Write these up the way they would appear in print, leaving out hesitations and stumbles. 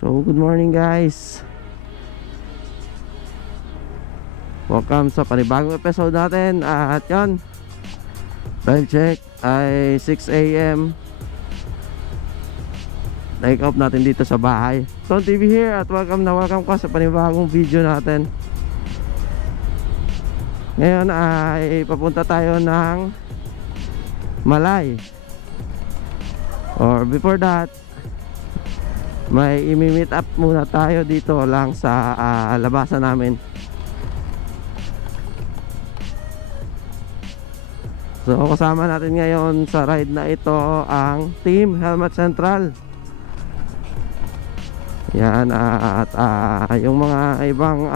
So good morning guys, welcome sa panibagong episode natin. At yun, time check ay 6 AM. Take off natin dito sa bahay. Ton TV here at welcome ka sa panibagong video natin. Ngayon ay papunta tayo ng Malay. Or before that, may imi-meet up muna tayo dito lang sa labasan namin. So kasama natin ngayon sa ride na ito ang Team Helmet Central. Yan, at yung mga ibang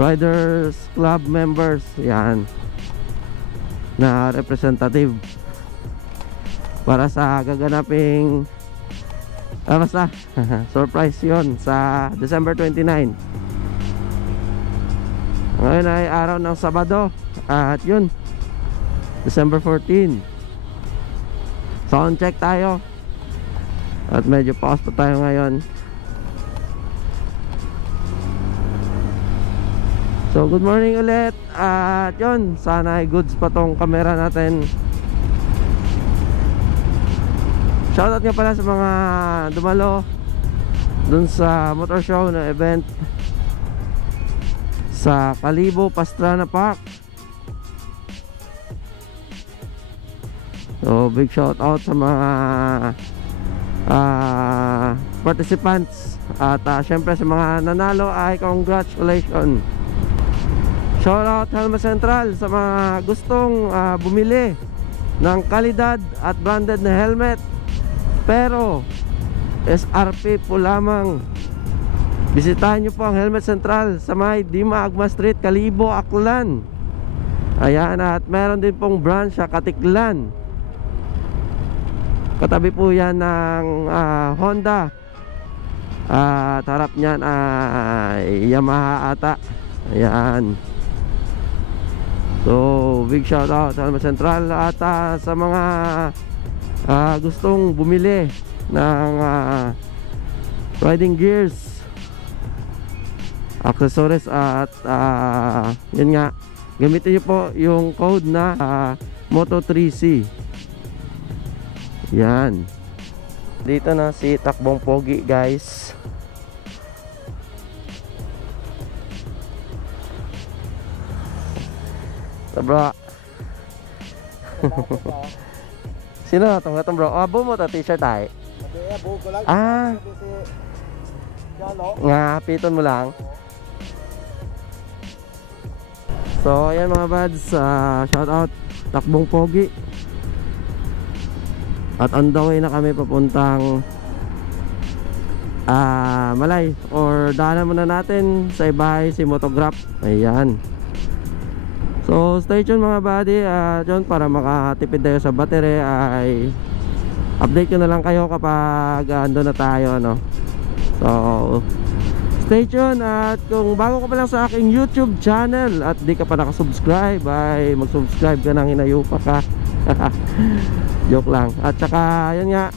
Riders Club members, yan, na representative para sa gaganaping basta surprise yon sa December 29. Ngayon ay araw ng Sabado at yun, December 14. Sound check tayo at medyo pause pa tayo ngayon. So good morning ulit. At yun, sana ay goods pa tong camera natin. Shoutout nga pala sa mga dumalo dun sa motor show na event sa Kalibo, Pastrana Park. So big shoutout sa mga participants. At syempre sa mga nanalo ay congratulations. Shoutout Helmet Central sa mga gustong bumili ng kalidad at branded na helmet, pero SRP po lamang. Bisitahin nyo po ang Helmet Central sa may Dima Agma Street, Kalibo, Aklan. Ayan, at meron din pong branch sa Katiklan. Katabi po yan ng Honda. At harap nyan ay Yamaha ata. Ayan. So big shout out sa Helmet Central. At sa mga gustong bumili ng riding gears, accessories, at yun nga, gamitin nyo po yung code na Moto3C. Yan. Dito na si Takbong Pogi guys. Bro. Sino na itong bro? Abo mo ito t-shirt ay? Nga, piton mo lang. So ayan mga buds, shout out Takbong Pogi. At on the way na kami papuntang Malay, or daanan muna natin sa ibahay si Motograph. Ayan. So stay tuned mga buddy. John, para makatipid tayo sa battery ay update ko na lang kayo kapag ando na tayo, ano. So stay tuned. At kung bago ka pa lang sa aking YouTube channel at di ka pa nakasubscribe, ay mag-subscribe ka nang hinayupa ka. Joke lang. At saka yan nga,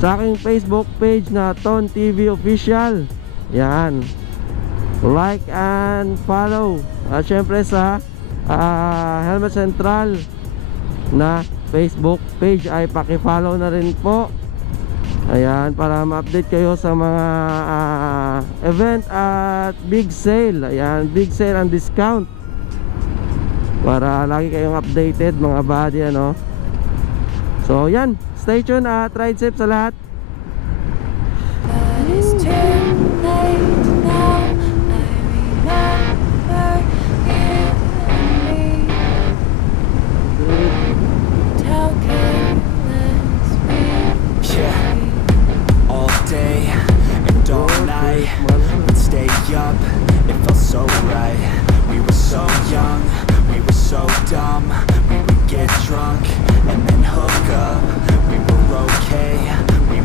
sa aking Facebook page na Ton TV Official, yan, like and follow. At syempre sa Helmet Central na Facebook page ay paki-follow na rin po. Ayan, para ma-update kayo sa mga event at big sale. Ayan, big sale and discount, para lagi kayong updated mga buddy, ano. So yan, stay tuned at ride safe sa lahat. We'd stay up, it felt so right. We were so young, we were so dumb. We would get drunk and then hook up. We were okay, we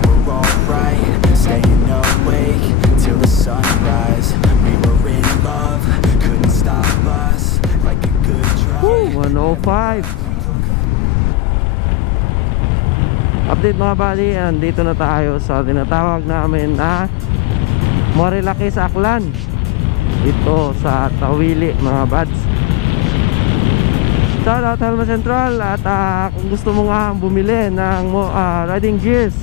update mga buddy, andito na tayo sa tinatawag namin na Morilaki sa Aklan, ito sa Tawili mga buds. Shout out Helmet Central. At kung gusto mo nga bumili ng riding gears,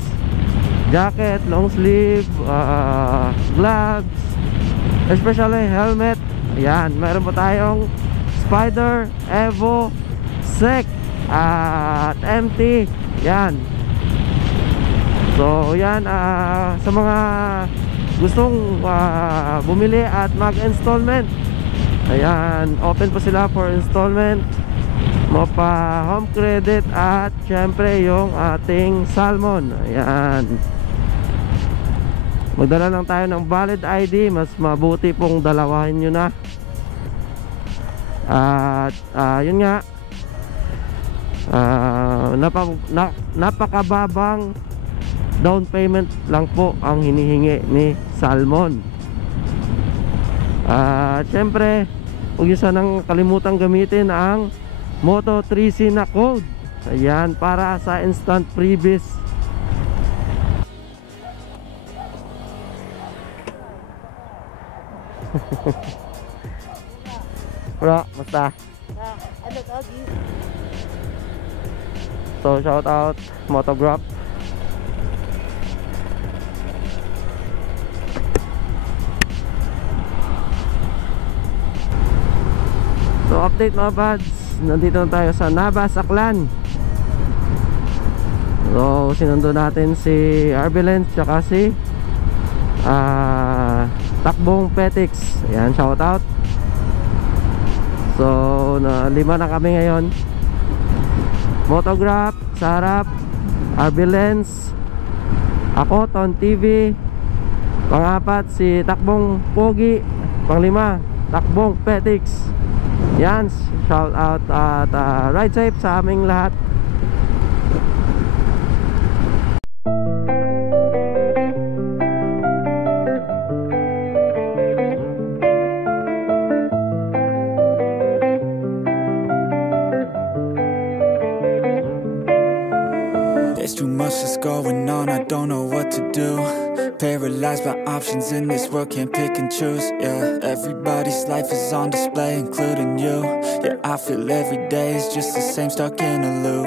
jacket, long sleeve, gloves, especially helmet, ayan, meron po tayong Spider, Evo, Sec at MT, yan. So yan, sa mga gustong bumili at mag-installment, ayan, open po sila for installment, mapa home credit, at syempre yung ating Salmon. Ayan, magdala lang tayo ng valid ID, mas mabuti pong dalawahin nyo na. At yun nga, napakababang down payment lang po ang hinihingi ni Salmon. At syempre, huwag nyo sanang kalimutang gamitin ang Moto3C na code, ayan, para sa instant freebies. Bro, basta. So shout out Motograph. So update mga buds, nandito na tayo sa Nabas, Aklan. So sinundo natin si Arbilens tsaka si Takbong Petix. Ayan, shout out. So lima na kami ngayon. Motograph sa harap, Arbilens, ako, Ton TV, pangapat si Takbong Pogi, panglima Takbong Petix. Yan, shout out at ride safe sa aming lahat. There's too much that's going on, I don't know what to do. Paralyzed by options in this world, can't pick and choose. Yeah, everybody's life is on display, including you. Yeah, I feel every day is just the same, stuck in a loop.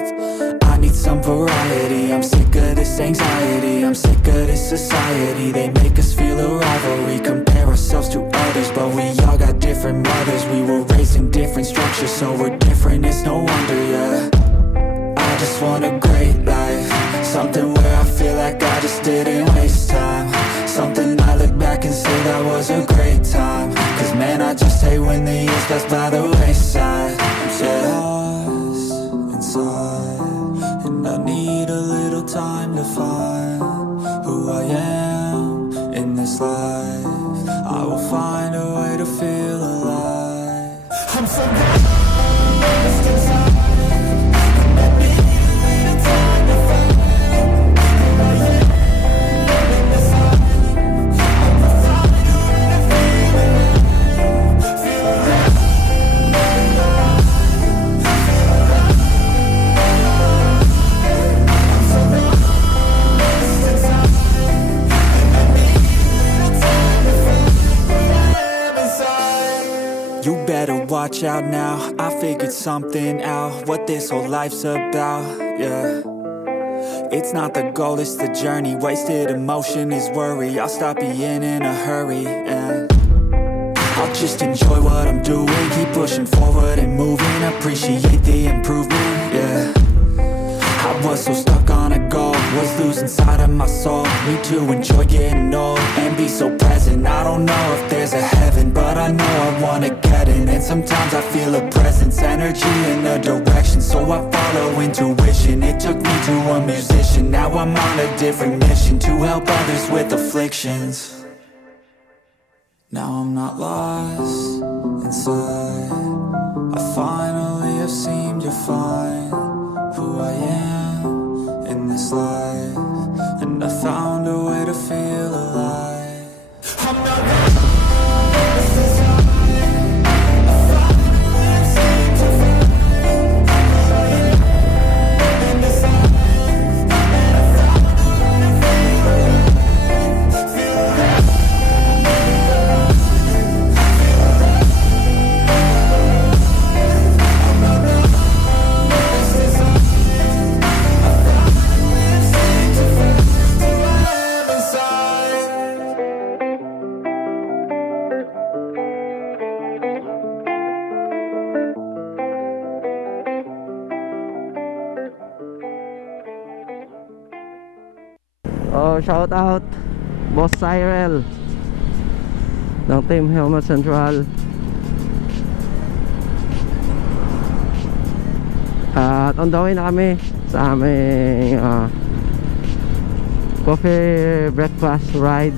I need some variety, I'm sick of this anxiety, I'm sick of this society. They make us feel a rivalry, compare ourselves to others, but we all got different mothers. We were raised in different structures, so we're different, it's no wonder, yeah. I just want a great life, something where I feel like I just didn't waste time, something I look back and say that was a great time. Cause man, I just hate when the years pass by the wayside. I'm so lost inside, and I need a little time to find who I am in this life. I will find a way to feel alive. I'm so lost inside. You better watch out now, I figured something out, what this whole life's about, yeah. It's not the goal, it's the journey, wasted emotion is worry. I'll stop being in a hurry, and I'll just enjoy what I'm doing, keep pushing forward and moving, appreciate the improvement, yeah. I was so stuck on a goal, was losing sight of my soul. Need to enjoy getting old and be so present. I don't know if there's a heaven, but I know I wanna get in. And sometimes I feel a presence, energy in a direction, so I follow intuition. It took me to a musician, now I'm on a different mission, to help others with afflictions. Now I'm not lost inside, I finally have seemed to find who I am in this life, and I found a way to feel alive. I'm not lost inside, I finally seem to find who I am in this life, and I shout out Boss Cyril ng Team Helmet Central. At on the way na kami sa aming coffee breakfast ride.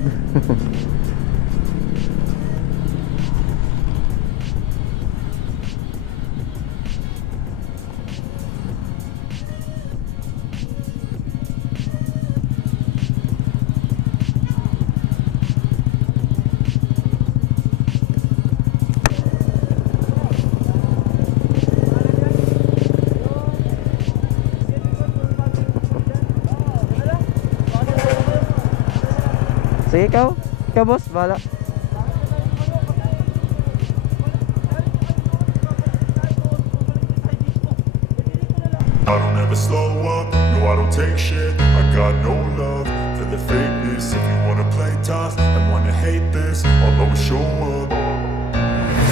Sige, ikaw boss, bala. I don't ever slow up, no I don't take shit. I got no love for the fakeness. If you wanna play tough and wanna hate this, I'll always show up.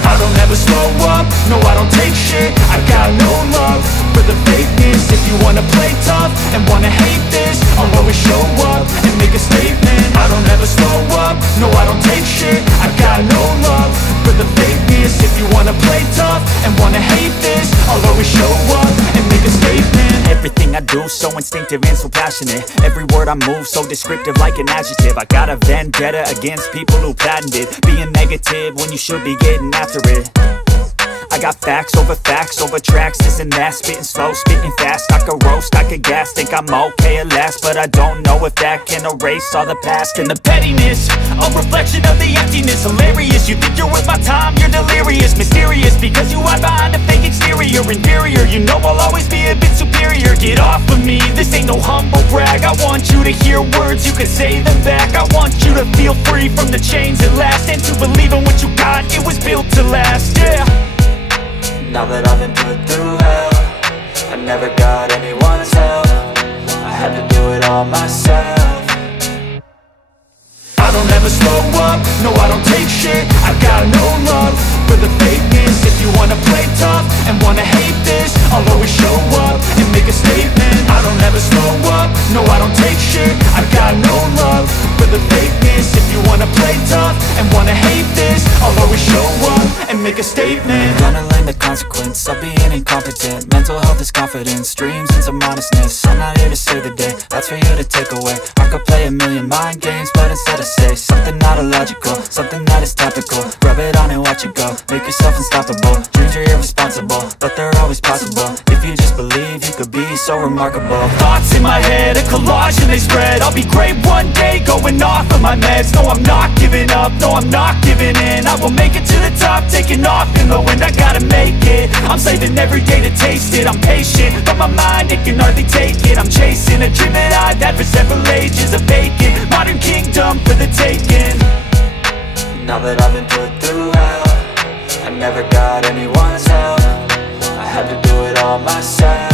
I don't ever slow up, no I don't take shit. I got no love for the fakeness. If you wanna play tough and wanna hate this, I'll always show up and make a statement. I don't ever slow up, no I don't take shit. I got no love for the fakeness. If you wanna play tough and wanna hate this, I'll always show up and make a statement. Everything I do so instinctive and so passionate. Every word I move so descriptive like an adjective. I got a vendetta against people who patented being negative when you should be getting after it. I got facts over tracks, this and that. Spitting slow, spitting fast. I could roast, I could gas. Think I'm okay at last, but I don't know if that can erase all the past. And the pettiness, a reflection of the emptiness. Hilarious, you think you're worth my time, you're delirious. Mysterious, because you hide behind a fake exterior. Inferior, you know I'll always be a bit superior. Get off of me, this ain't no humble brag. I want you to hear words, you can say them back. I want you to feel free from the chains at last, and to believe in what you got, it was built to last, yeah. Now that I've been put through hell, I never got anyone's help. I had to do it all myself. I don't ever slow up, no I don't take shit. I got no love for the fakeness. If you wanna play tough and wanna hate this, I'll always show up and make a statement. I don't ever slow up, no I don't take shit. I got no love for the fakeness. If you wanna play tough and wanna hate this, I'll always show up and make a statement. Gonna learn the consequence of being incompetent. Mental health is confidence, dreams and some honestness. I'm not here to save the day, that's for you to take away. I could play a million mind games, but instead I say something not illogical, something that is topical. Rub it on and watch it go, make yourself unstoppable. Dreams are irresponsible, but they're always possible. If you just believe, you could be so remarkable. Thoughts in my head, a collage and they spread. I'll be great one day, going off of my meds. No, I'm not giving up, no, I'm not giving in. I will make it to the top, taking off in the wind. I gotta make it, I'm saving every day to taste it. I'm patient, but my mind, it can hardly take it. I'm chasing a dream that I've had for several ages. A vacant, modern kingdom for the taking. Now that I've been put through hell, I never got anyone's help. I had to do it all myself.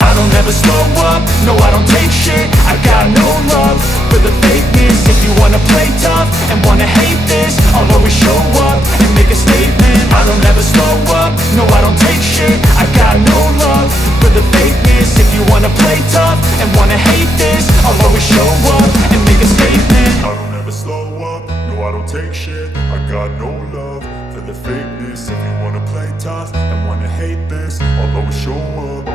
I don't ever slow up, no I don't take shit. I got no love for the fakeness. If you wanna play tough and wanna hate this, I'll always show up and make a statement. I don't ever slow up, no I don't take shit. I got no love for the fakeness. If you wanna play tough and wanna hate this, I'll always show up and make a statement. I don't ever slow up, no I don't take shit. I got no love for the fakeness. If you wanna play tough and wanna hate this, I'll always show up.